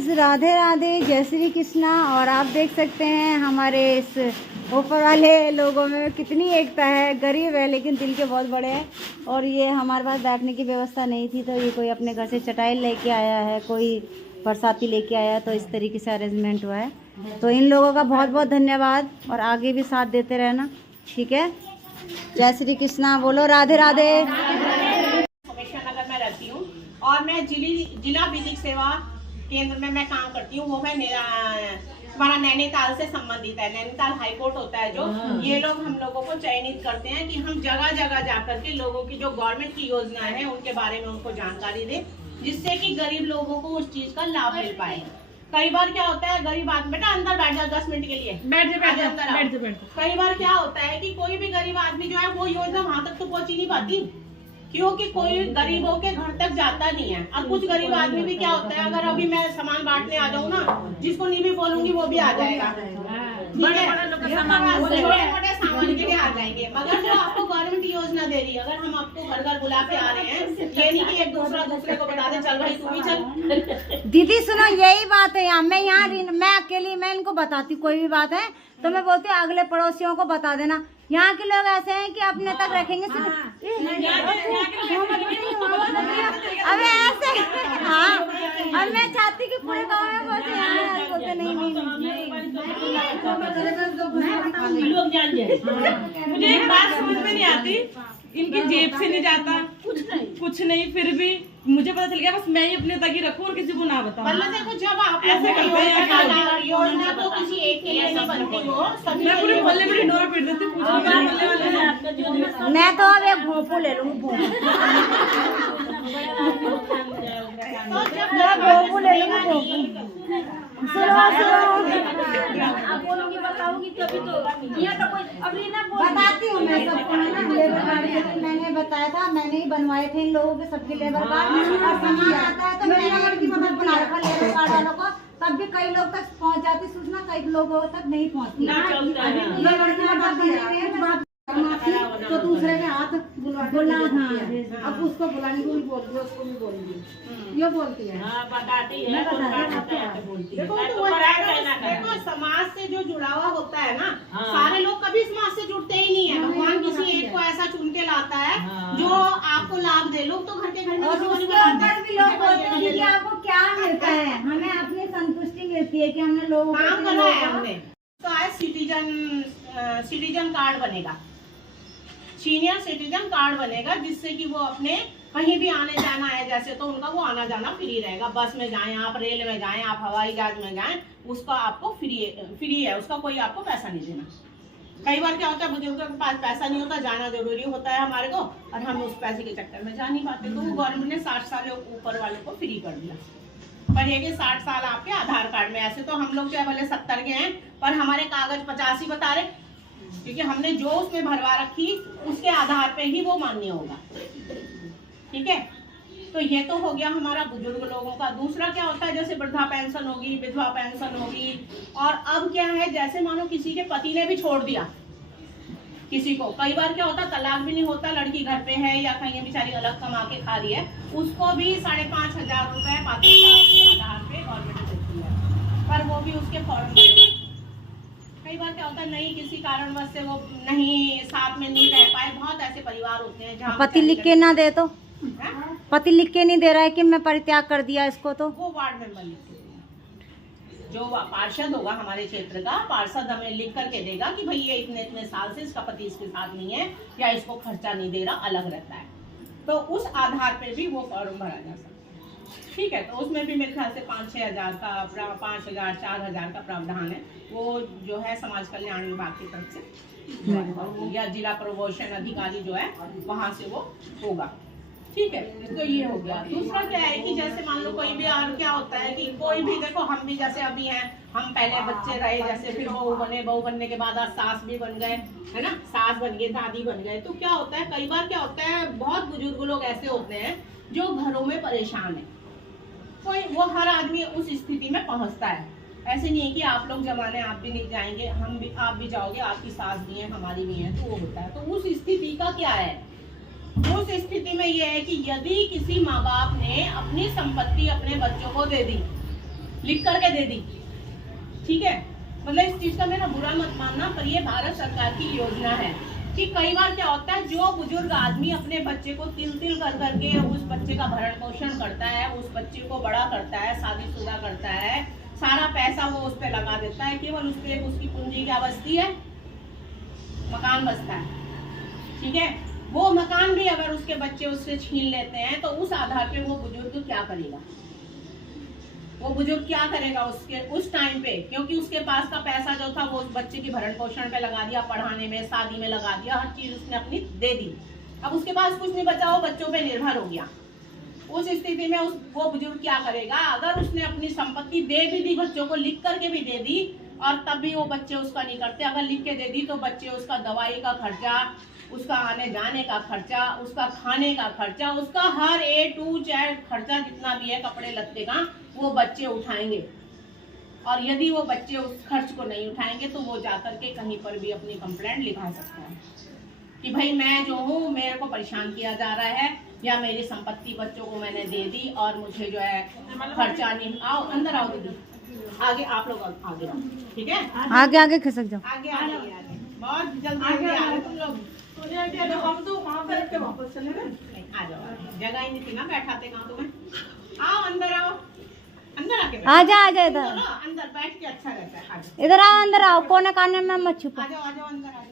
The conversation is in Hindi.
गाइस, राधे राधे, जय श्री कृष्णा। और आप देख सकते हैं हमारे इस ऊपर वाले लोगों में कितनी एकता है। गरीब है लेकिन दिल के बहुत बड़े हैं। और ये हमारे पास बैठने की व्यवस्था नहीं थी तो ये कोई अपने घर से चटाई लेके आया है, कोई बरसाती लेके आया है, तो इस तरीके से अरेंजमेंट हुआ है। तो इन लोगों का बहुत बहुत धन्यवाद और आगे भी साथ देते रहना, ठीक है। जय श्री कृष्णा बोलो, राधे राधे। नगर में रहती हूँ और मैं जिला विधिक सेवा केंद्र में मैं काम करती हूँ। वो है हमारा नैनीताल से संबंधित है। नैनीताल हाई कोर्ट होता है जो, ये लोग हम लोगों को चयनित करते हैं कि हम जगह जगह जाकर के लोगों की जो गवर्नमेंट की योजनाएं हैं उनके बारे में उनको जानकारी दें, जिससे कि गरीब लोगों को उस चीज का लाभ मिल पाए। कई बार क्या होता है, गरीब आदमी बेटा अंदर बैठ जाओ 10 मिनट के लिए, बैठ जाओ। कई बार क्या होता है कि कोई भी गरीब आदमी जो है वो योजना वहां तक तो पहुंच ही नहीं पाती, क्योंकि कोई गरीबों के घर तक जाता नहीं है। और कुछ गरीब आदमी भी क्या होता है, अगर अभी मैं सामान बांटने आ जाऊँ ना, जिसको नहीं भी बोलूंगी वो भी आ जाएगा, बड़े बड़े सामान के लिए आ जाएंगे। मगर जो आपको गवर्नमेंट योजना दे रही है, अगर हम आपको घर घर बुला के आ रहे हैं, ये नहीं कि एक दूसरे को बता दे चल भाई तू भी चल। दीदी सुनो, यही बात है यहाँ। मैं अकेली, मैं इनको बताती कोई भी बात है तो मैं बोलती हूँ अगले पड़ोसियों को बता देना। यहाँ के लोग ऐसे हैं कि अपने तक रखेंगे अबे ऐसे। हाँ, और मैं चाहती कि पूरे गाँव में बोलते हैं, बोलते नहीं। मुझे एक बात समझ में नहीं आती, इनकी जेब से नहीं जाता कुछ नहीं, फिर भी मुझे पता चल गया बस मैं ही अपने तक ही रखूं और किसी को ना बताऊं। मतलब देखो, जब आप ऐसे करते हैं योजना तो किसी एक के लिए नहीं बनती हो, मैं पूरे मोहल्ले में डोर पीट देती हूँ। मैं तो अब एक भोंपू ले लूंगी, भोंपू ले लूंगी। बताती हूँ मैं सबको, है ना। लेबर कार्ड मैंने बताया था, मैंने ही बनवाए थे इन लोगों के सबके लेबर कार्ड। और सामान आता है तो मैंने लड़की मदद बना रखा लेबर कार्ड वालों को, तब भी कई लोग तक पहुँच जाती सूचना, कई लोगों तक नहीं पहुँचती। तो दूसरे के हाथ बुला, हाँ, अब उसको बुलाने को भी बोलती है, उसको भी बोलती है, ये बोलती है, बताती है। देखो, समाज से जो जुड़ा हुआ होता है ना, सारे लोग कभी समाज से जुड़ते ही नहीं है। भगवान किसी एक को ऐसा चुन के लाता है जो आपको लाभ दे। लोग तो घर के घर में और उसके ऊपर भी लोग बोलते हैं कि आपको क्या मिलता है, हमें अपनी संतुष्टि मिलती है कि हमने लोगों को काम करा है। हमने तो आज सिटीजन कार्ड बनेगा, सीनियर सिटीजन कार्ड बनेगा, जिससे कि वो अपने कहीं भी आने जाना है जैसे, तो उनका वो आना जाना फ्री रहेगा। बस में जाएं आप, रेल में जाएं आप, हवाई जहाज में जाएं, उसका आपको फ्री है, उसका कोई आपको पैसा नहीं देना। कई बार क्या होता है, बुजुर्गों के पास पैसा नहीं होता, जाना जरूरी होता है हमारे को, और हम उस पैसे के चक्कर में जा नहीं पाते। तो गवर्नमेंट ने 60 साल ऊपर वालों को फ्री कर दिया। पर ये कि 60 साल आपके आधार कार्ड में, ऐसे तो हम लोग चाहे भले 70 के हैं पर हमारे कागज 85 बता रहे, क्योंकि हमने जो उसमें भरवा रखी उसके आधार पे ही वो मान्य होगा, ठीक है। तो ये तो हो गया हमारा बुजुर्ग लोगों का। दूसरा क्या होता है, जैसे वृद्धा पेंशन होगी, विधवा पेंशन होगी। और अब क्या है, जैसे मानो किसी के पति ने भी छोड़ दिया किसी को, कई बार क्या होता है तलाक भी नहीं होता, लड़की घर पे है या कहीं बेचारी अलग कमा के खा रही है, उसको भी 5,500 रुपए पात्रता के आधार पे गवर्नमेंट देती है, पर वो भी उसके फॉर्म भरेगा। कई बार क्या होता है, नहीं किसी कारणवश से वो नहीं साथ में नहीं रह पाए। बहुत ऐसे परिवार होते हैं जहाँ पति लिख के ना दे तो, पति लिख के नहीं दे रहा है कि मैं परित्याग कर दिया इसको, तो वो वार्ड मेंबर लिख के देगा। जो पार्षद होगा हमारे क्षेत्र का, पार्षद हमें लिख करके देगा कि भाई ये इतने साल से इसका पति इसके साथ नहीं है या इसको खर्चा नहीं दे रहा, अलग रहता है। तो उस आधार पे भी वो फॉर्म भरा जा सकता है, ठीक है। तो उसमें भी मेरे ख्याल से 5-6 हज़ार का, 5,000 4,000 का प्रावधान है। वो जो है समाज कल्याण विभाग की तरफ से या जिला प्रमोशन अधिकारी जो है वहाँ से वो होगा, ठीक है। तो ये हो गया। दूसरा क्या है कि जैसे मान लो कोई भी, और क्या होता है कि कोई भी, देखो हम भी जैसे अभी हैं, हम पहले बच्चे रहे, जैसे फिर बहू बने, बहू बनने के बाद आज सास भी बन गए, है ना, सास बन गए, दादी बन गए। तो क्या होता है, कई बार क्या होता है, बहुत बुजुर्ग लोग ऐसे होते हैं जो घरों में परेशान है। कोई वो हर आदमी उस स्थिति में पहुंचता है, ऐसे नहीं है कि आप लोग जमाने आप भी नहीं जाएंगे, हम भी, आप भी जाओगे, आपकी सास भी है, हमारी भी है, तो वो होता है। तो उस स्थिति का क्या है, उस स्थिति में यह है कि यदि किसी माँ बाप ने अपनी संपत्ति अपने बच्चों को दे दी, लिख करके दे दी, ठीक है। मतलब इस चीज का मेरा बुरा मत मानना, पर ये भारत सरकार की योजना है कि कई बार क्या होता है, जो बुजुर्ग आदमी अपने बच्चे को तिल तिल कर करके उस बच्चे का भरण पोषण करता है, उस बच्चे को बड़ा करता है, शादीशुदा करता है, सारा पैसा वो उस पर लगा देता है, केवल उस पर उसकी पूंजी क्या बचती है, मकान बचता है, ठीक है। वो मकान भी अगर उसके बच्चे उससे छीन लेते हैं तो उस आधार पे वो बुजुर्ग क्या करेगा, वो बुजुर्ग क्या करेगा उसके उस टाइम पे, क्योंकि उसके पास का पैसा जो था वो उस बच्चे की भरण पोषण पे लगा दिया, पढ़ाने में, शादी में लगा दिया, हर चीज उसने अपनी दे दी। अब उसके पास कुछ नहीं बचा, वो बच्चों पे निर्भर हो गया। उस स्थिति में वो बुजुर्ग क्या करेगा, अगर उसने अपनी संपत्ति दे भी दी, बच्चों को लिख करके भी दे दी, और तब भी वो बच्चे उसका नहीं करते। अगर लिख के दे दी तो बच्चे उसका दवाई का खर्चा, उसका आने जाने का खर्चा, उसका खाने का खर्चा, उसका हर A to Z खर्चा जितना भी है कपड़े लत्ते का, वो बच्चे उठाएंगे। और यदि वो बच्चे उस खर्च को नहीं उठाएंगे तो वो जाकर के कहीं पर भी अपनी कंप्लेंट लिखा सकता है कि भाई मैं जो हूँ, मेरे को परेशान किया जा रहा है, या मेरी संपत्ति बच्चों को मैंने दे दी और मुझे जो है खर्चा नहीं। आओ अंदर आओ दीदी, आगे आप लोग आगे आओ, ठीक है, आगे आगे खिसक जाओ। आगे आगे आगे, बहुत जल्दी आगे आ रहे तुम लोग। हम तो वहाँ पे रख के वापस चले गए। आ जाओ, जगह ही नहीं थी ना, बैठाते कहाँ तुम्हें। आओ अंदर आओ, अंदर आके आ जा इधर, अंदर बैठ के अच्छा रहता है। इधर आओ, अंदर आओ, कोने काने में मत छुपो। आ जाओ अंदर आ जाओ।